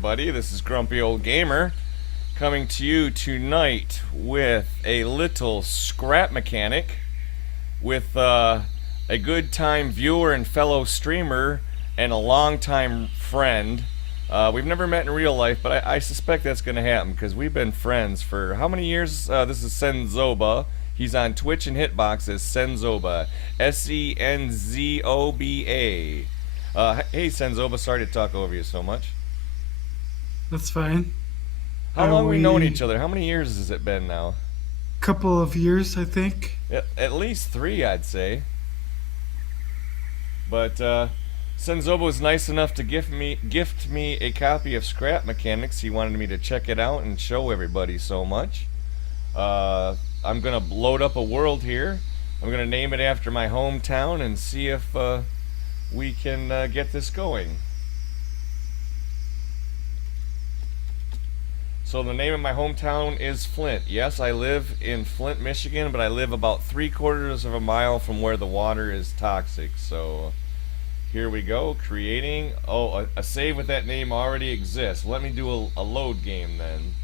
everybody. This is Grumpy Old Gamer coming to you tonight with a little scrap mechanic with a good time viewer and fellow streamer and a longtime friend. We've never met in real life, but I suspect that's going to happen because we've been friends for how many years? This is Senzoba. He's on Twitch and Hitbox as Senzoba. Senzoba. Hey Senzoba, sorry to talk over you so much. That's fine. How long have we known each other? How many years has it been now? Couple of years, I think. At least 3, I'd say. But Senzoba was nice enough to gift me a copy of Scrap Mechanics. He wanted me to check it out and show everybody so much. I'm gonna load up a world here. I'm gonna name it after my hometown and see if we can get this going. So the name of my hometown is Flint. Yes, I live in Flint, Michigan, but I live about 3/4 of a mile from where the water is toxic. So here we go, creating. Oh, a save with that name already exists. Let me do a load game then.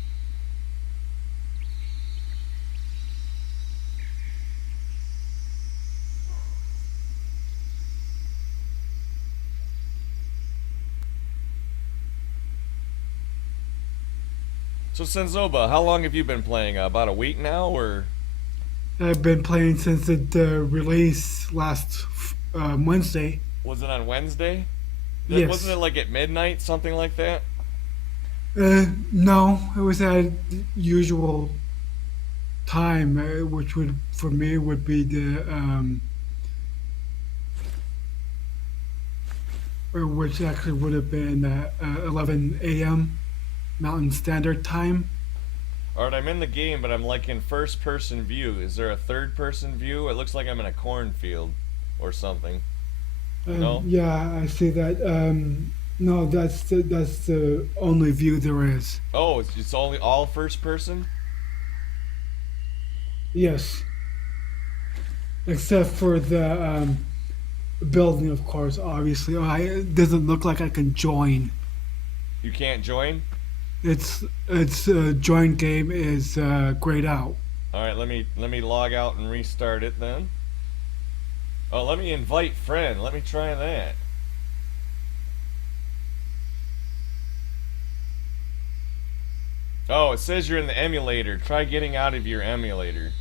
So Senzoba, how long have you been playing? About a week now, or? I've been playing since it released last Wednesday. Was it on Wednesday? Yes. Wasn't it like at midnight, something like that? No, it was at usual time, which would for me would be which actually would have been 11 a.m. Mountain Standard Time. Alright, I'm in the game, but I'm like in first person view. Is there a third person view? It looks like I'm in a cornfield or something. No? Yeah, I see that. No, that's the only view there is. Oh, it's only all first person? Yes, except for the building, of course. Obviously, it doesn't look like I can join. You can't join? It's join game is grayed out. Alright, let me log out and restart it then. Oh, let me invite friend. Let me try that. Oh, it says you're in the emulator. Try getting out of your emulator.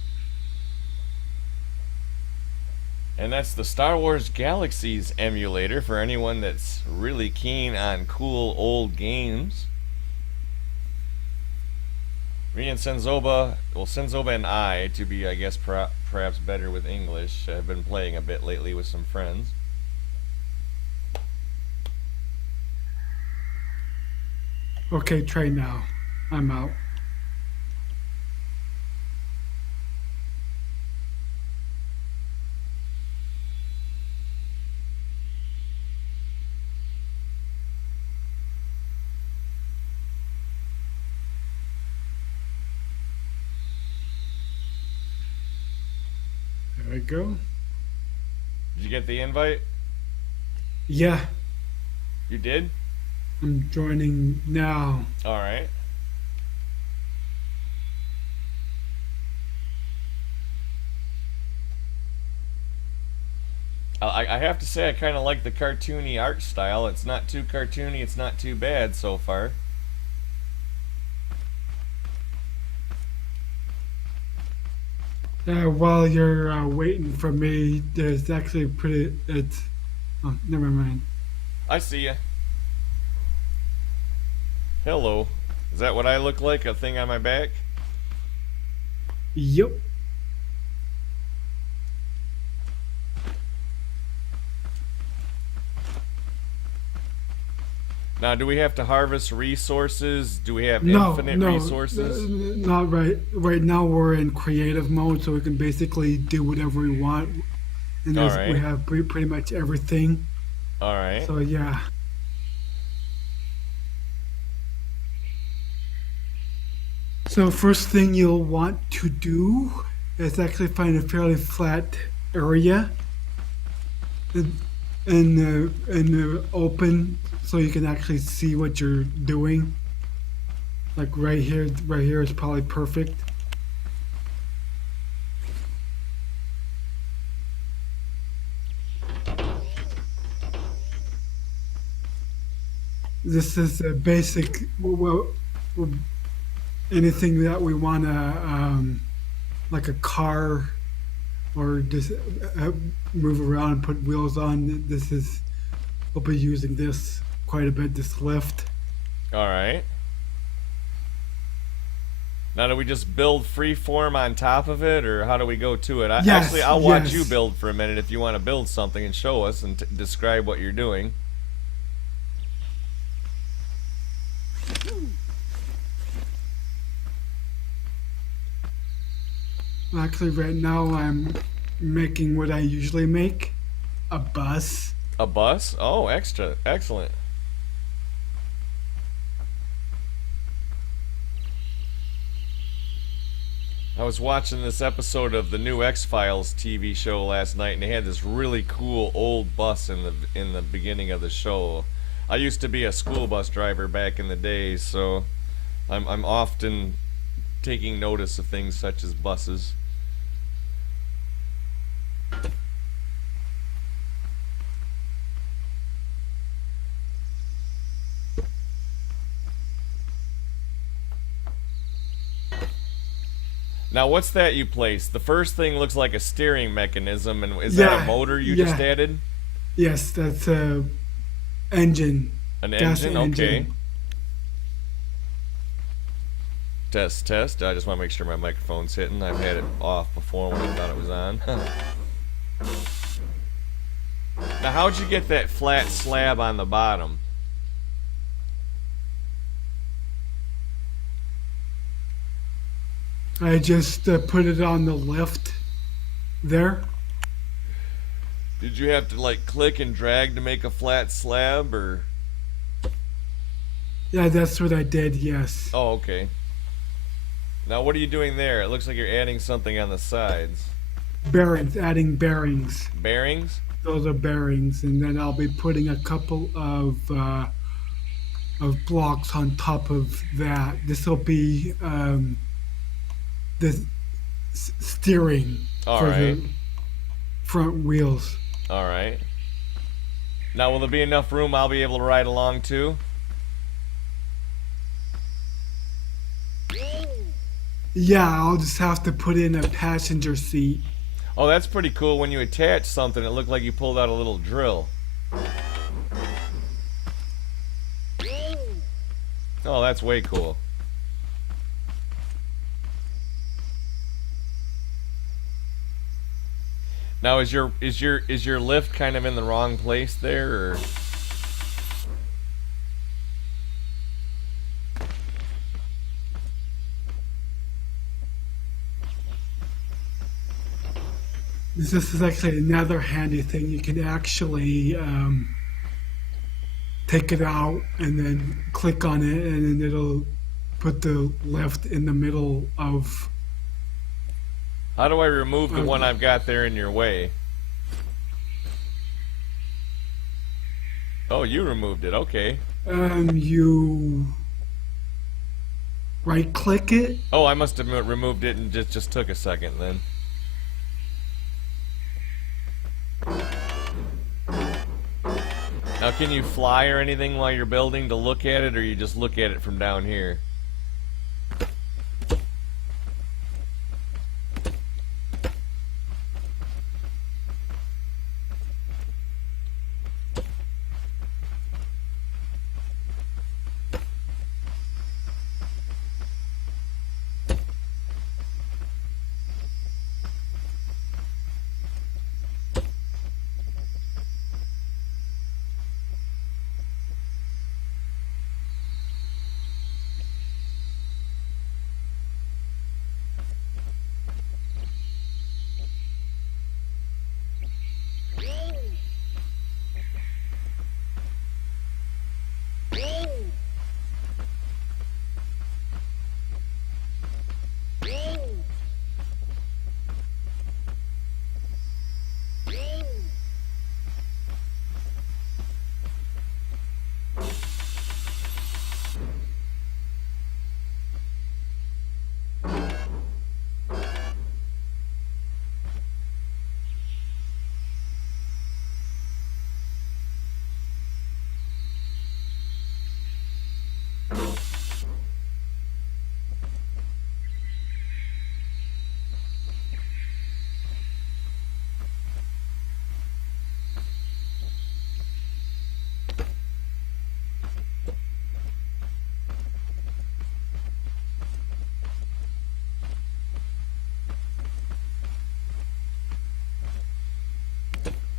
And that's the Star Wars Galaxies emulator for anyone that's really keen on cool old games. Me and Senzoba, well, Senzoba and I, to be, I guess, perhaps better with English, have been playing a bit lately with some friends. Okay, try now. I'm out. There we go. Did you get the invite? Yeah, You did? I'm joining now. Alright. I have to say I kind of like the cartoony art style. It's not too cartoony, it's not too bad so far. While you're waiting for me, there's actually pretty. It's. Oh, never mind. I see ya. Hello. Is that what I look like? A thing on my back? Yep. Now, do we have to harvest resources? Do we have No, infinite no, resources? not right. Right now we're in creative mode, so we can basically do whatever we want, and Alright. we have pretty much everything. Alright. So yeah. So first thing you'll want to do is actually find a fairly flat area. in the open, so you can actually see what you're doing. Like right here is probably perfect. This is a basic. Well, anything that we want to, like a car, or just move around and put wheels on. This is we'll be using this quite a bit. This lift. All right. Now, do we just build freeform on top of it, or how do we go to it? Yes, Actually, I'll watch you yes. build for a minute if you want to build something and show us and describe what you're doing. Actually, right now I'm making what I usually make, a bus. A bus? Oh, extra. Excellent. I was watching this episode of the new X-Files TV show last night, and they had this really cool old bus in the beginning of the show. I used to be a school bus driver back in the day, so I'm often taking notice of things such as buses. Now, what's that you placed? The first thing looks like a steering mechanism, and is that a Yeah, motor you just yeah, added? yes, that's a engine, An gas engine? Okay. engine. Test, test. I just want to make sure my microphone's hitting. I've had it off before when I thought it was on. Now, how'd you get that flat slab on the bottom? I just put it on the lift there. Did you have to, like, click and drag to make a flat slab, or? Yeah, that's what I did. Yes, Oh, okay. Now, what are you doing there? It looks like you're adding something on the sides. bearings, adding bearings. Bearings? Those are bearings, and then I'll be putting a couple of blocks on top of that. This will be the steering All for right. the front wheels. All right. Now, will there be enough room I'll be able to ride along too? Yeah, I'll just have to put in a passenger seat. Oh, that's pretty cool. When you attach something, it looked like you pulled out a little drill. Oh, that's way cool. Now, is your lift kind of in the wrong place there, or? This is actually another handy thing. You can actually take it out and then click on it, and then it'll put the lift in the middle of. How do I remove the one of I've got there in your way? Oh, you removed it. Okay. You right click it. Oh, I must have removed it and just took a second then. Now, can you fly or anything while you're building to look at it, or you just look at it from down here?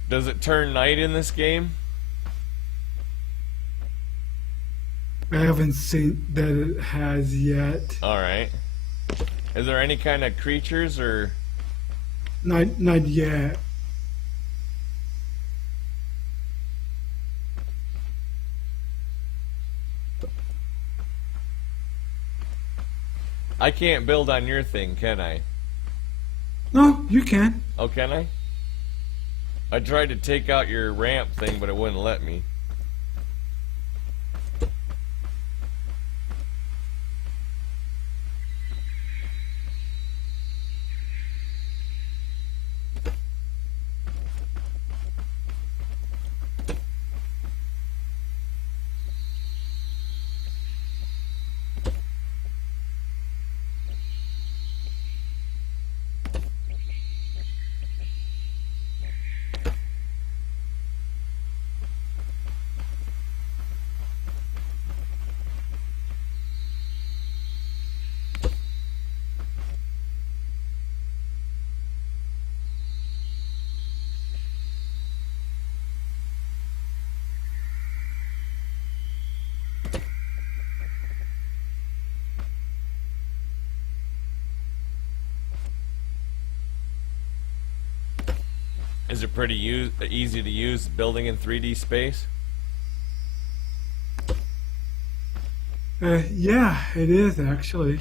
Does it turn night in this game? I haven't seen that it has yet. Alright. Is there any kind of creatures or... Not yet. I can't build on your thing, can I? No, you can. Oh, can I? I tried to take out your ramp thing, but it wouldn't let me. Is it pretty easy to use building in 3D space? Yeah, it is actually.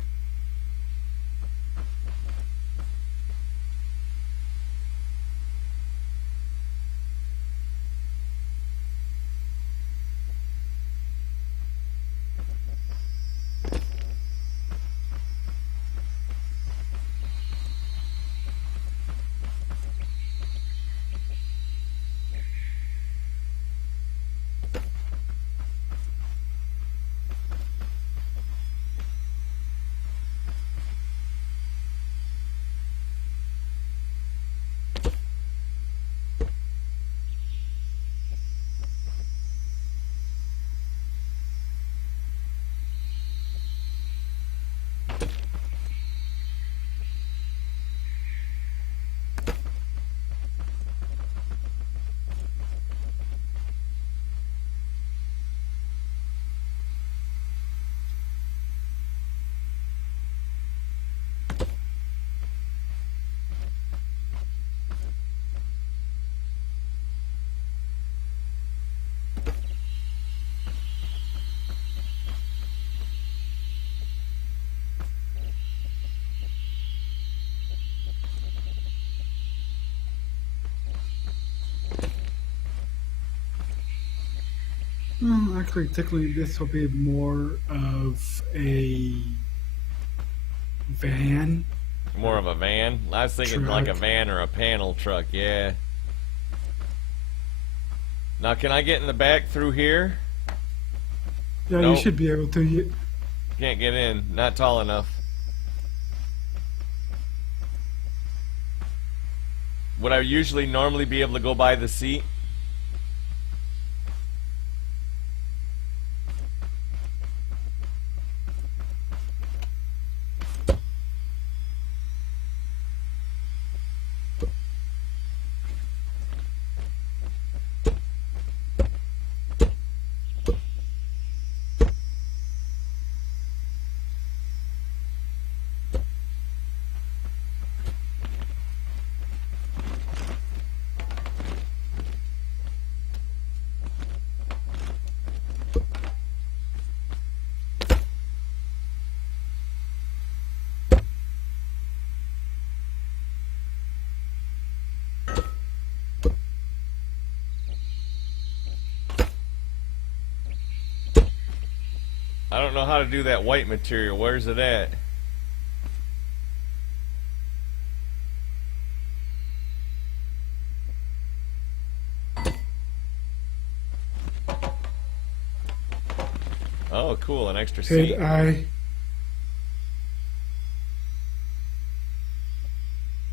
Well, actually, technically, this will be more of a van. More of a van? I was thinking like a Truck. van or a panel truck, yeah. Now, can I get in the back through here? Yeah, Nope. you should be able to. Can't get in. Not tall enough. Would I usually normally be able to go by the seat? I don't know how to do that white material. Where's it at? Oh, cool. An extra seat. Hit I.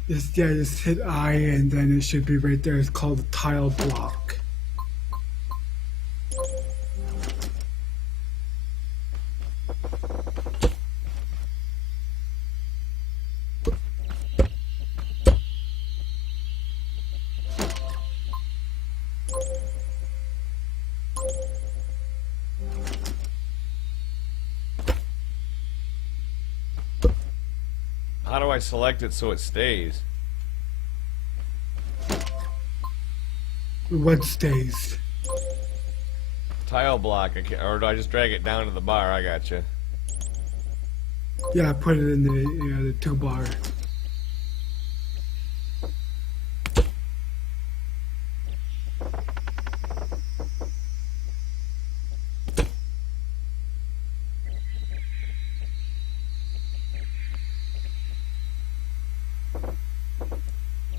Just hit I, and then it should be right there. It's called a tile block. How do I select it so it stays? What stays? Tile block, or do I just drag it down to the bar? I gotcha. Yeah, put it in the toolbar.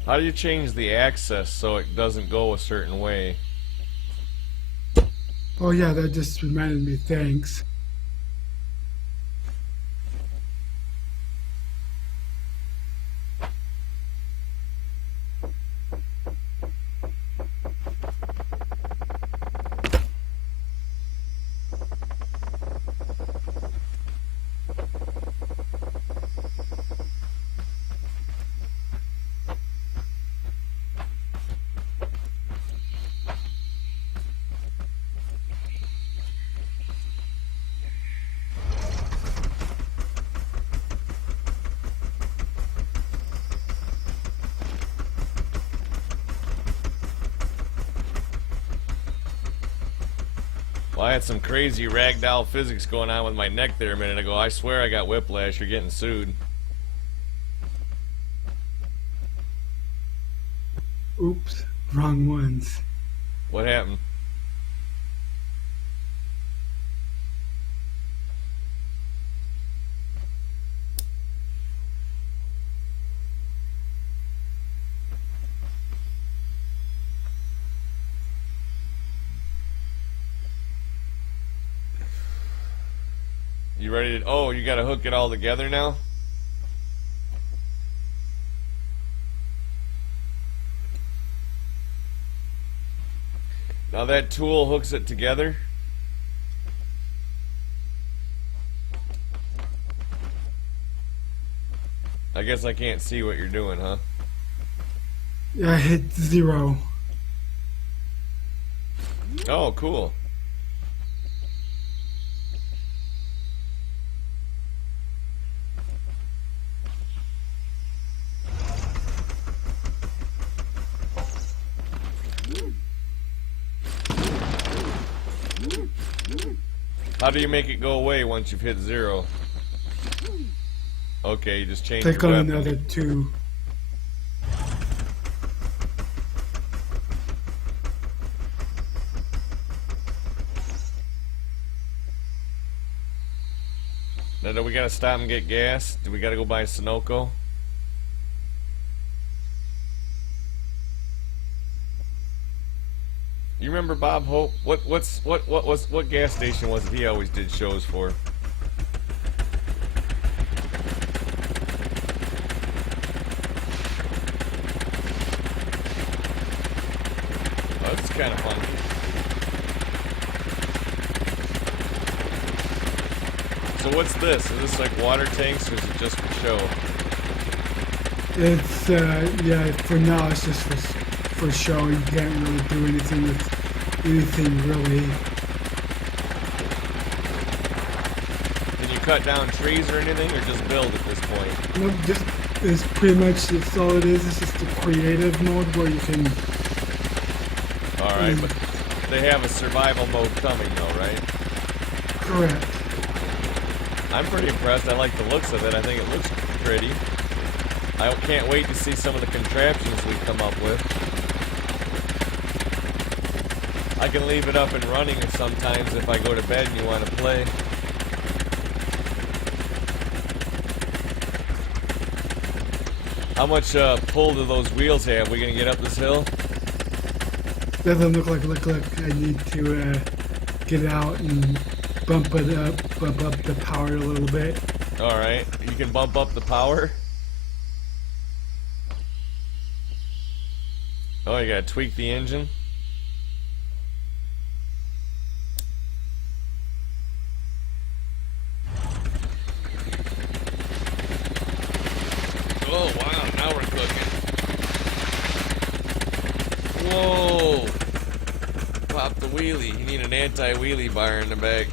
How do you change the access so it doesn't go a certain way? Oh yeah, that just reminded me. Thanks. Well, I had some crazy ragdoll physics going on with my neck there a minute ago. I swear I got whiplash. You're getting sued. Oops, wrong ones. What happened? You ready to... Oh, you gotta hook it all together now? Now that tool hooks it together? I guess I can't see what you're doing, huh? Yeah, I hit 0. Oh, cool. How do you make it go away once you've hit 0? Okay, you just change Click your on weapon. another 2. Now, do we gotta stop and get gas? Do we gotta go buy Sunoco? You remember Bob Hope? What gas station was it he always did shows for? Oh, this is kind of fun. So what's this? Is this like water tanks or is it just for show? It's yeah. For now, it's just for show. You can't really do anything with anything really. Can you cut down trees or anything, or just build at this point? Nope, just it's pretty much it's all it is. It's just the creative mode where you can. All right, but they have a survival mode coming though, right? Correct. I'm pretty impressed. I like the looks of it. I think it looks pretty. I can't wait to see some of the contraptions we come up with. I can leave it up and running sometimes if I go to bed and you want to play. How much pull do those wheels have? We gonna get up this hill? Doesn't look like I need to get out and bump up the power a little bit. All right, you can bump up the power. Oh, you gotta tweak the engine. Oh wow, now we're cooking. Whoa! Pop the wheelie. You need an anti-wheelie bar in the back.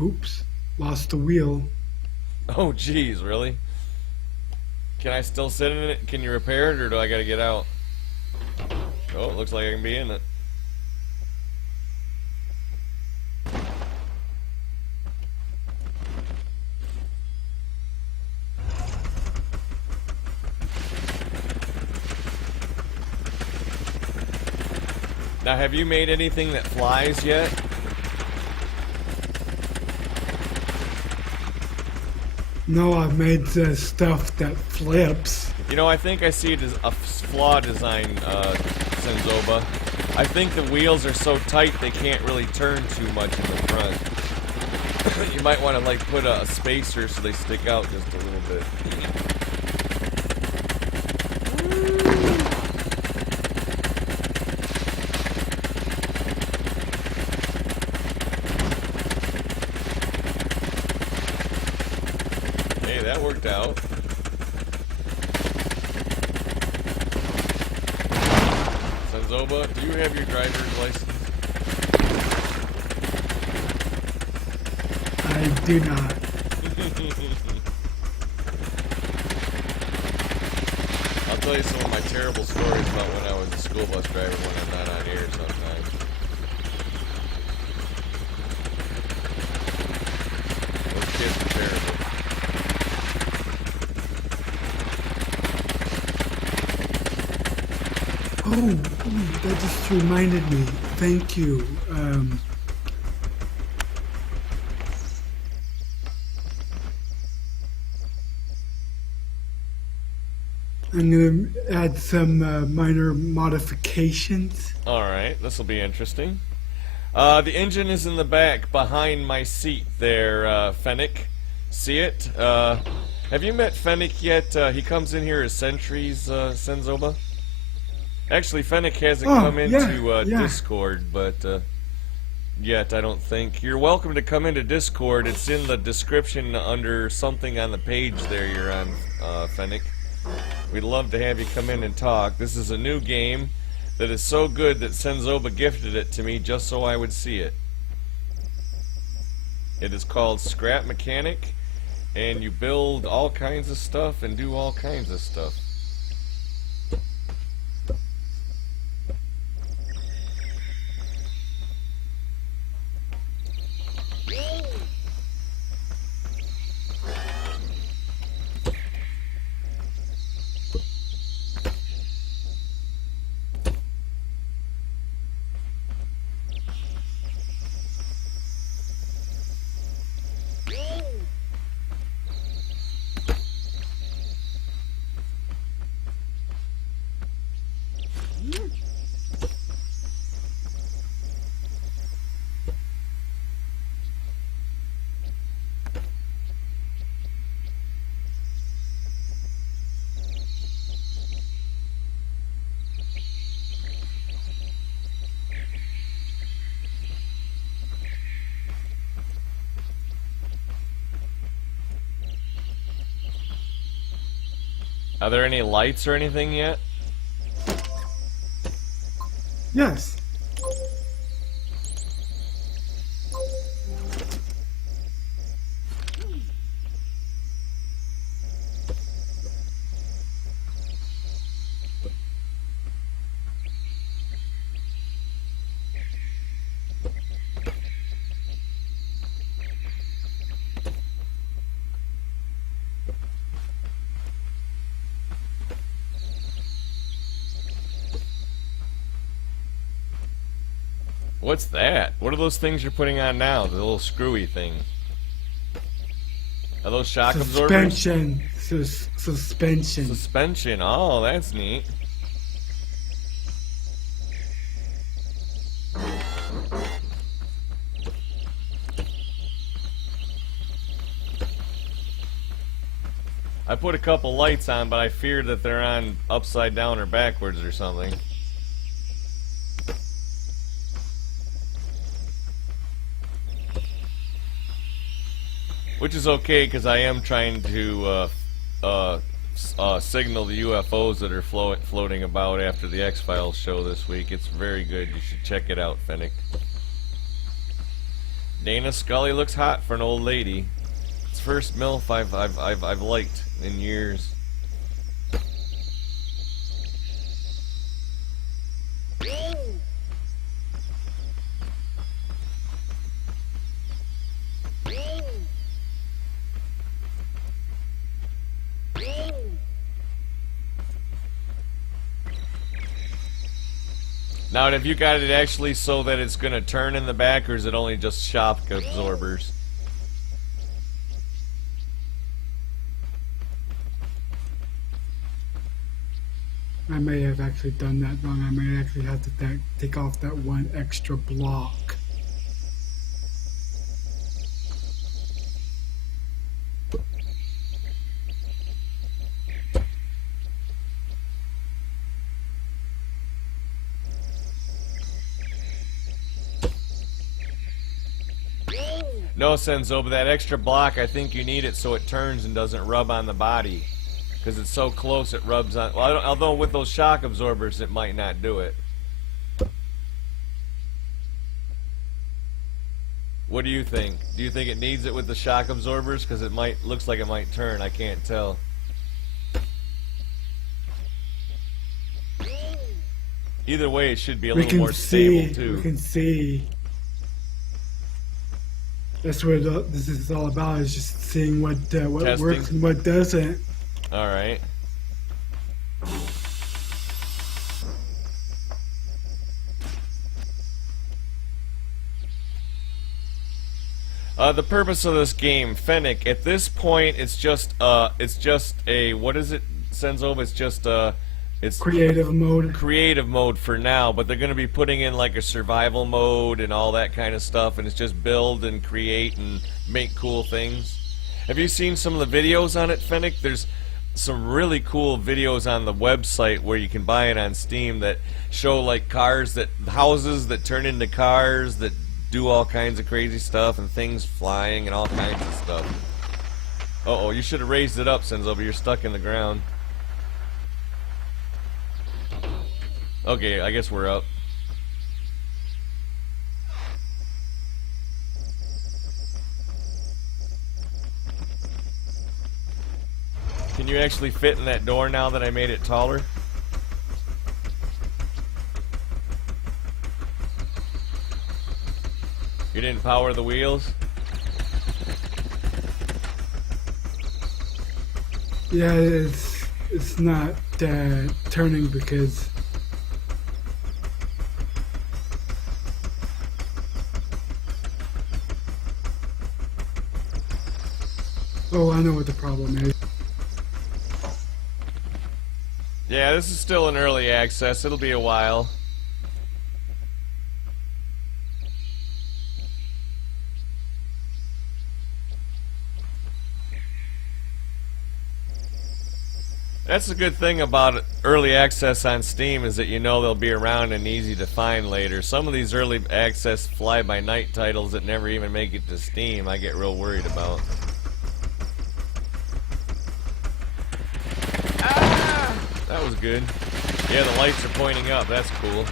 Oops, lost the wheel. Oh, geez, really? Can I still sit in it? Can you repair it, or do I gotta get out? Oh, it looks like I can be in it. Now, have you made anything that flies yet? No, I've made stuff that flips. You know, I think I see a flaw design, Senzoba. I think the wheels are so tight they can't really turn too much in the front. You might want to, like, put a spacer so they stick out just a little bit. Hey, that worked out. Senzoba, do you have your driver's license? I do not. I'll tell you some of my terrible stories about when I was a school bus driver when I'm not on air sometimes. Those kids are terrible. Oh, that just reminded me. Thank you. I'm going to add some minor modifications. Alright, this will be interesting. The engine is in the back behind my seat there, Fennec. See it? Have you met Fennec yet? He comes in here as Sentries, Senzoba. Actually, Fennec hasn't come into Discord, but yet, I don't think. You're welcome to come into Discord. It's in the description under something on the page there you're on, Fennec. We'd love to have you come in and talk. This is a new game that is so good that Senzoba gifted it to me just so I would see it. It is called Scrap Mechanic, and you build all kinds of stuff and do all kinds of stuff. Are there any lights or anything yet? Yes. What's that? What are those things you're putting on now? The little screwy thing. Are those shock absorbers? Suspension. Suspension. Suspension. Oh, that's neat. I put a couple lights on, but I fear that they're on upside down or backwards or something. Which is okay, because I am trying to signal the UFOs that are floating about after the X-Files show this week. It's very good. You should check it out, Fennec. Dana Scully looks hot for an old lady. It's the first MILF I've liked in years. Now, have you got it actually so that it's going to turn in the back, or is it only just shock absorbers? I may have actually done that wrong. I may actually have to take off that one extra block. No, Senzo, but that extra block, I think you need it so it turns and doesn't rub on the body. Because it's so close it rubs on... Well, although with those shock absorbers, it might not do it. What do you think? Do you think it needs it with the shock absorbers? Because it might... looks like it might turn. I can't tell. Either way, it should be a little more stable, too. We can see. That's what this is all about, is just seeing what works and what doesn't. Alright. The purpose of this game, Fennec, at this point it's just a, what is it, Senzo? It's just it's creative mode. Creative mode for now, but they're going to be putting in like a survival mode and all that kind of stuff, and it's just build and create and make cool things. Have you seen some of the videos on it, Fennec? There's some really cool videos on the website where you can buy it on Steam that show like houses that turn into cars that do all kinds of crazy stuff and things flying and all kinds of stuff. Uh-oh, you should have raised it up, Senzo, but you're stuck in the ground. Okay, I guess we're up. Can you actually fit in that door now that I made it taller? You didn't power the wheels? Yeah, it's not turning because oh, I know what the problem is. Yeah, this is still in early access. It'll be a while. That's the good thing about early access on Steam, is that you know they'll be around and easy to find later. Some of these early access fly-by-night titles that never even make it to Steam, I get real worried about. Ah! That was good. Yeah, the lights are pointing up. That's cool.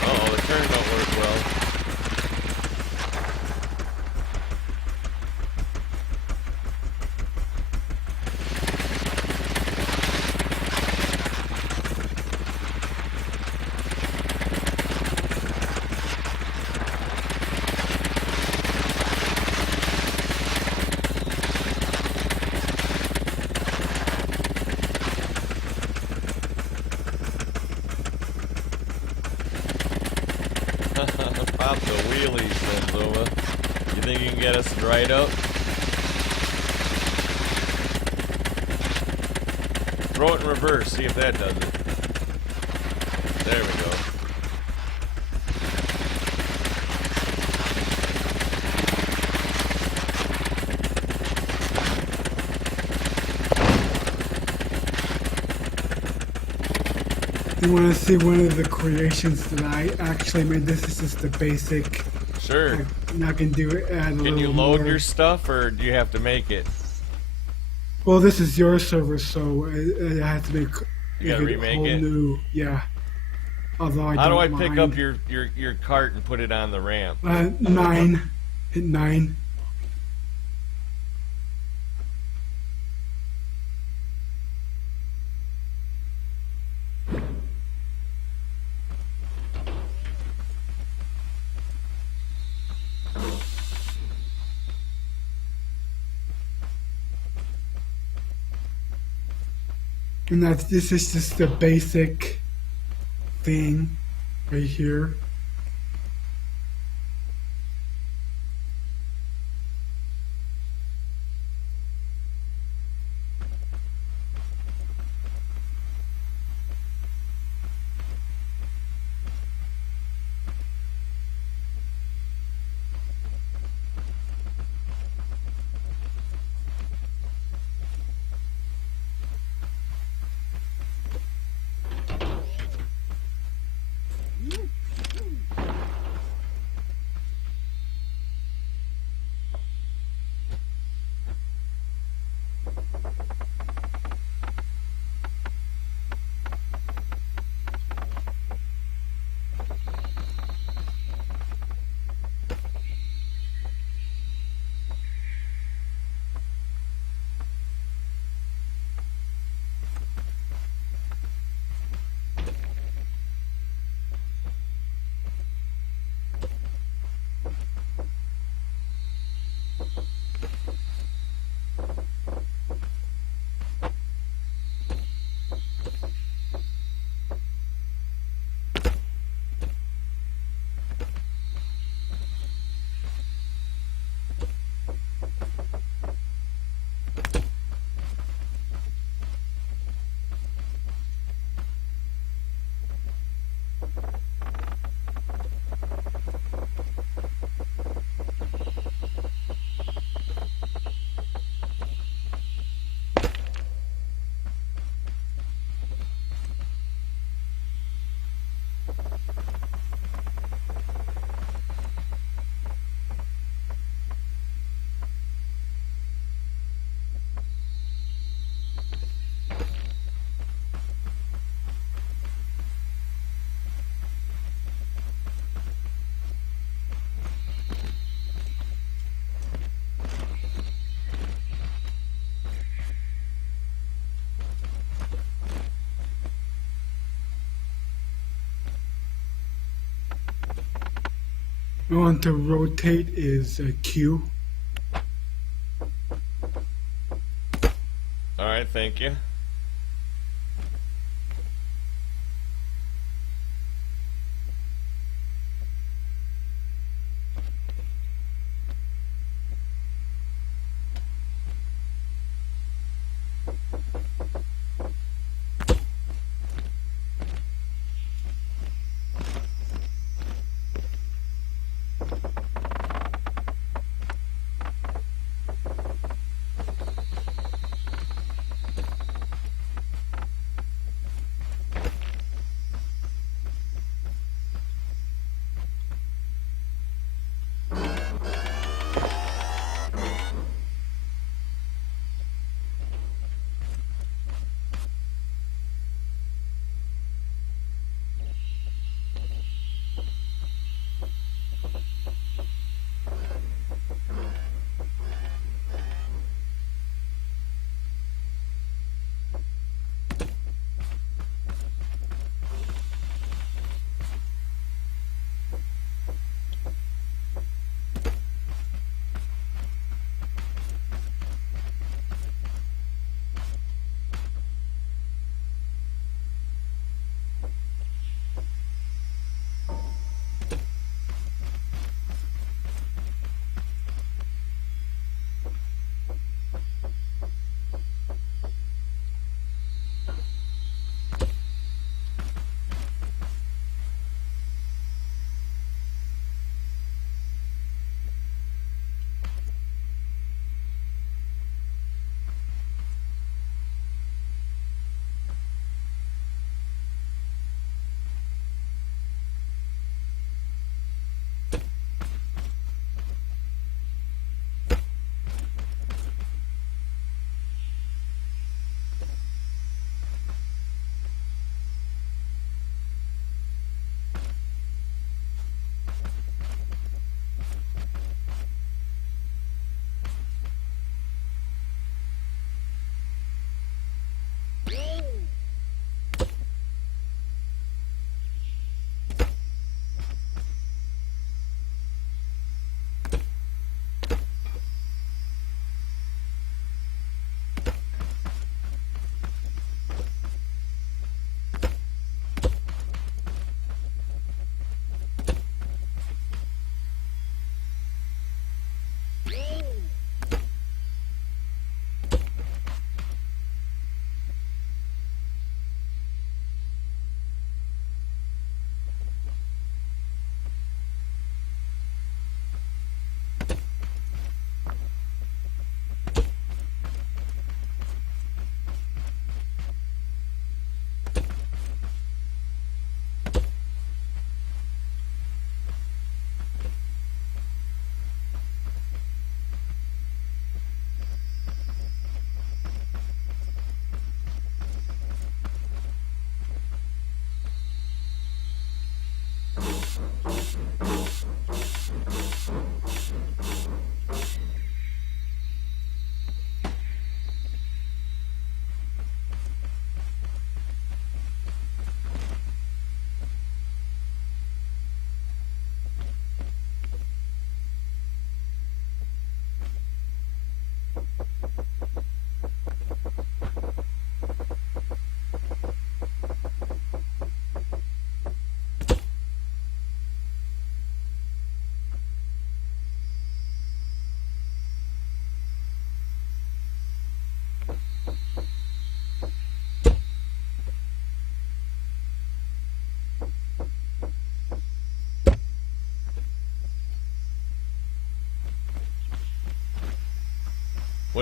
Uh-oh, the turn don't work well. Pop the wheelies, Senzo. You think you can get us right up? Throw it in reverse, see if that does it. There we go. You want to see one of the creations that I actually made? This is just the basic. Sure. I can do it. Can you load your stuff, or do you have to make it? Well, this is your server, so I have to make You gotta remake whole it. new. Yeah. Although I How do I don't pick mind. up your cart and put it on the ramp? 9. Hit 9. And this is just the basic thing right here. I want to rotate is Q. All right, thank you.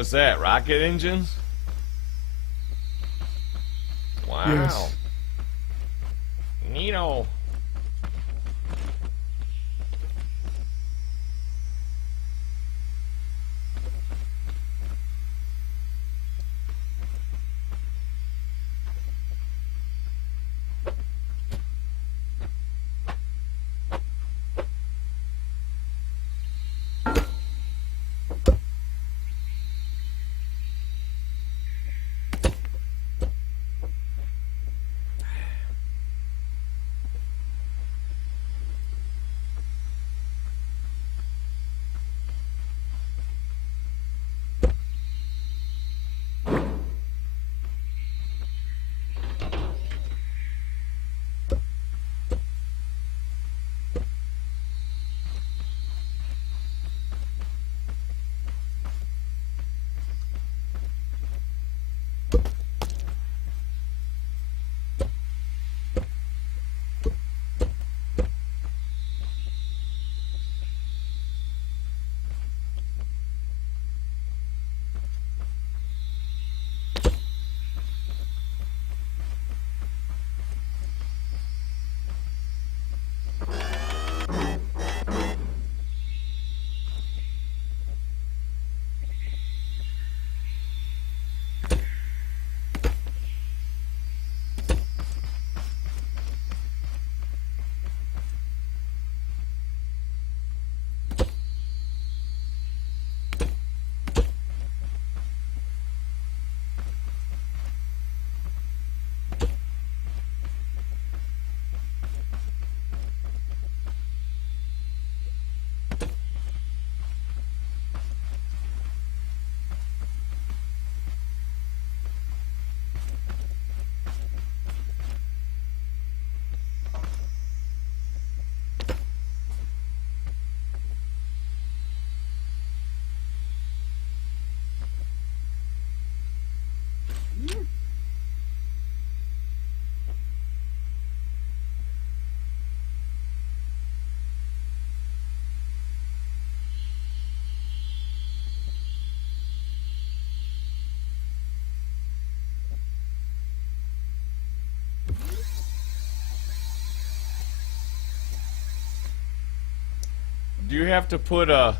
What's that? Rocket engines? Wow. Yes. Neato. Do you have to put uh,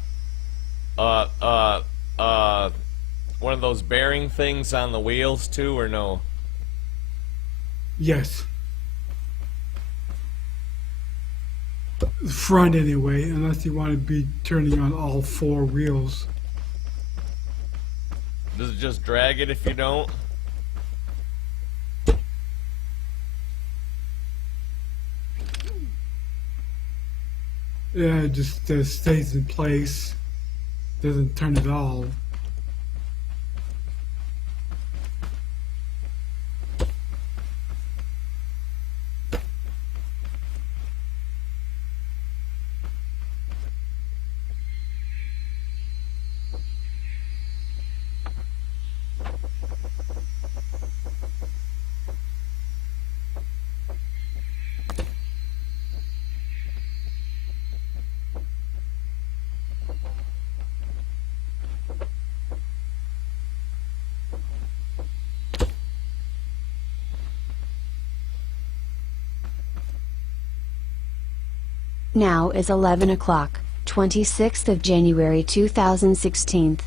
uh, one of those bearing things on the wheels too, or no? Yes. The front anyway, unless you want to be turning on all four wheels. Does it just drag it if you don't? Yeah, it just stays in place. Doesn't turn at all. Now is 11 o'clock, 26th of January 2016.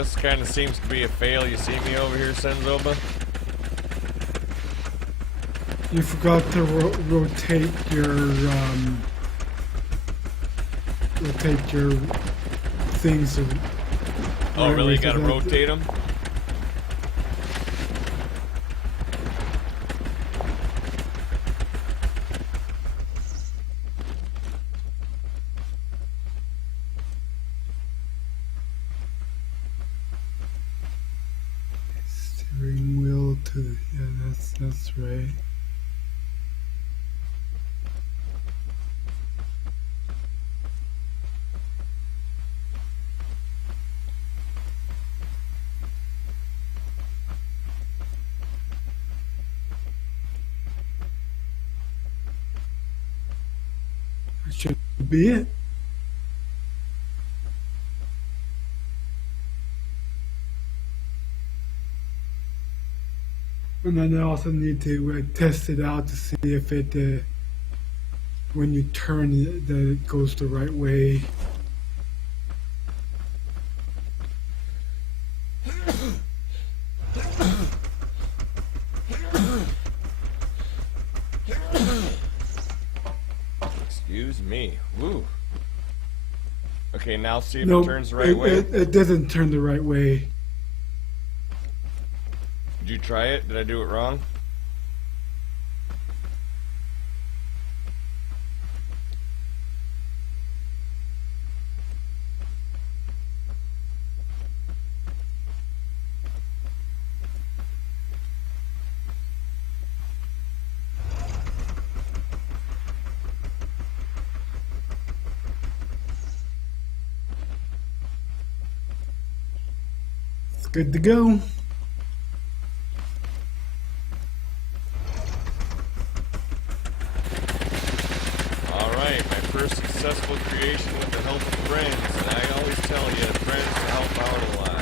Well, this kind of seems to be a fail. You see me over here, Senzoba? You forgot to rotate your things. Oh, really? You gotta rotate them? Steering wheel to, yeah, that's right. That should be it. And then I also need to test it out to see if it, when you turn it, that it goes the right way. Excuse me. Woo. Okay, now see if No, it turns the right way. it doesn't turn the right way. Did you try it? Did I do it wrong? It's good to go. Alright, my first successful creation with the help of friends. And I always tell you, friends help out a lot.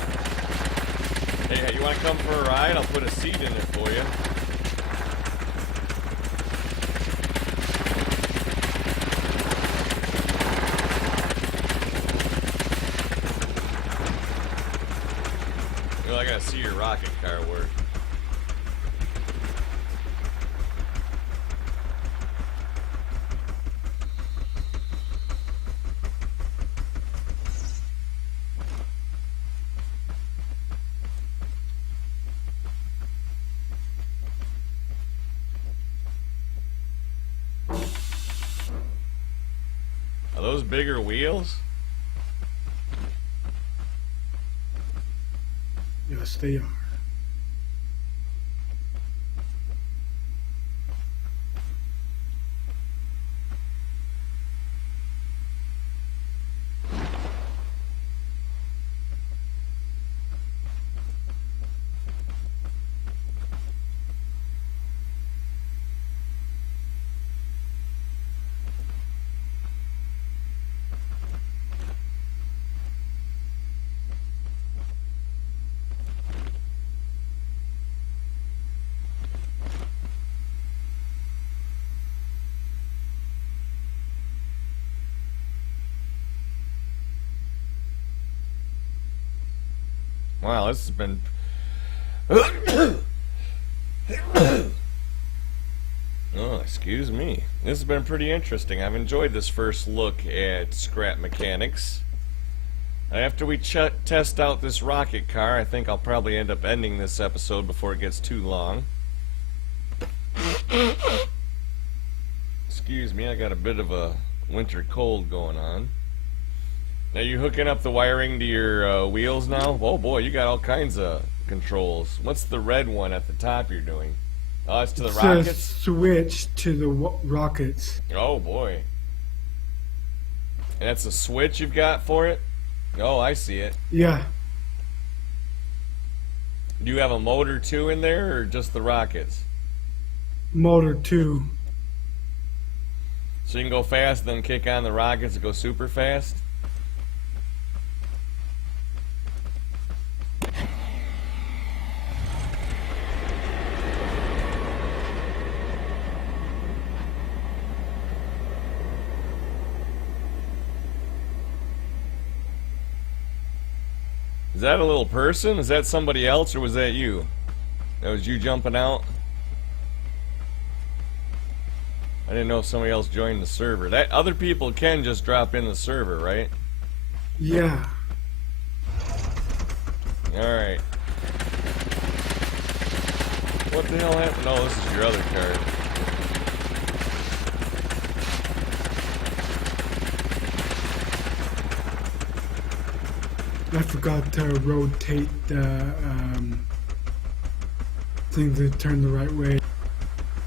Hey, you want to come for a ride? I'll put a seat in it for you. Well, I gotta see your rocket car work. Are those bigger wheels? Yes, they are. Wow, this has been... Oh, excuse me. This has been pretty interesting. I've enjoyed this first look at scrap mechanics. After we test out this rocket car, I think I'll probably end up ending this episode before it gets too long. Excuse me, I got a bit of a winter cold going on. Now you hooking up the wiring to your wheels now? Oh boy, you got all kinds of controls. What's the red one at the top you're doing? Oh, it's to the It rockets? says switch to the rockets. Oh boy. And that's a switch you've got for it? Oh, I see it. Yeah, Do you have a motor too in there, or just the rockets? motor 2. So you can go fast, then kick on the rockets and go super fast? Is that a little person? Is that somebody else, or was that you? That was you jumping out? I didn't know if somebody else joined the server. That other people can just drop in the server, right? Yeah. Alright. What the hell happened? Oh, this is your other card. I forgot to rotate the thing to turn the right way.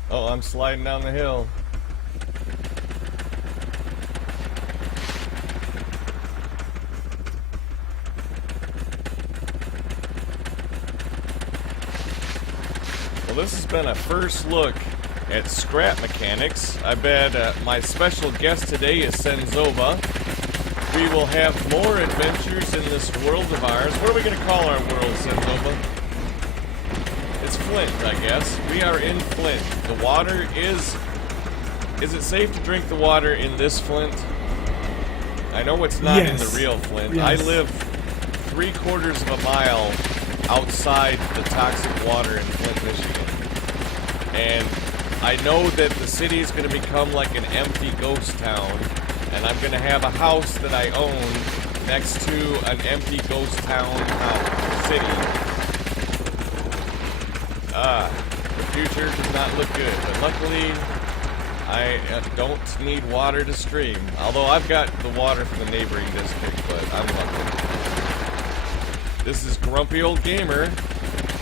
Oh, I'm sliding down the hill. Well, this has been a first look at scrap mechanics. I bet my special guest today is Senzova. We will have more adventures in this world of ours. What are we going to call our world, Senzova? It's Flint, I guess. We are in Flint. The water is... Is it safe to drink the water in this Flint? I know it's not in the Yes. real Flint. Yes. I live 3/4 of a mile outside the toxic water in Flint, Michigan. And I know that the city is going to become like an empty ghost town. And I'm going to have a house that I own next to an empty ghost town city. The future does not look good. But luckily, I don't need water to stream. Although I've got the water from the neighboring district, but I'm lucky. This is Grumpy Old Gamer.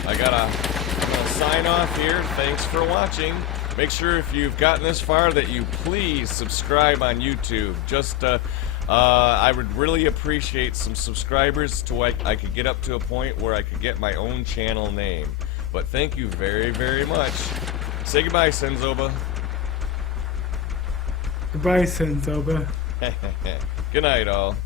I'm gonna sign off here. Thanks for watching. Make sure if you've gotten this far that you please subscribe on YouTube. Just, I would really appreciate some subscribers to I could get up to a point where I could get my own channel name. But thank you very, very much. Say goodbye, Senzova. Goodbye, Senzoba. Good night, all.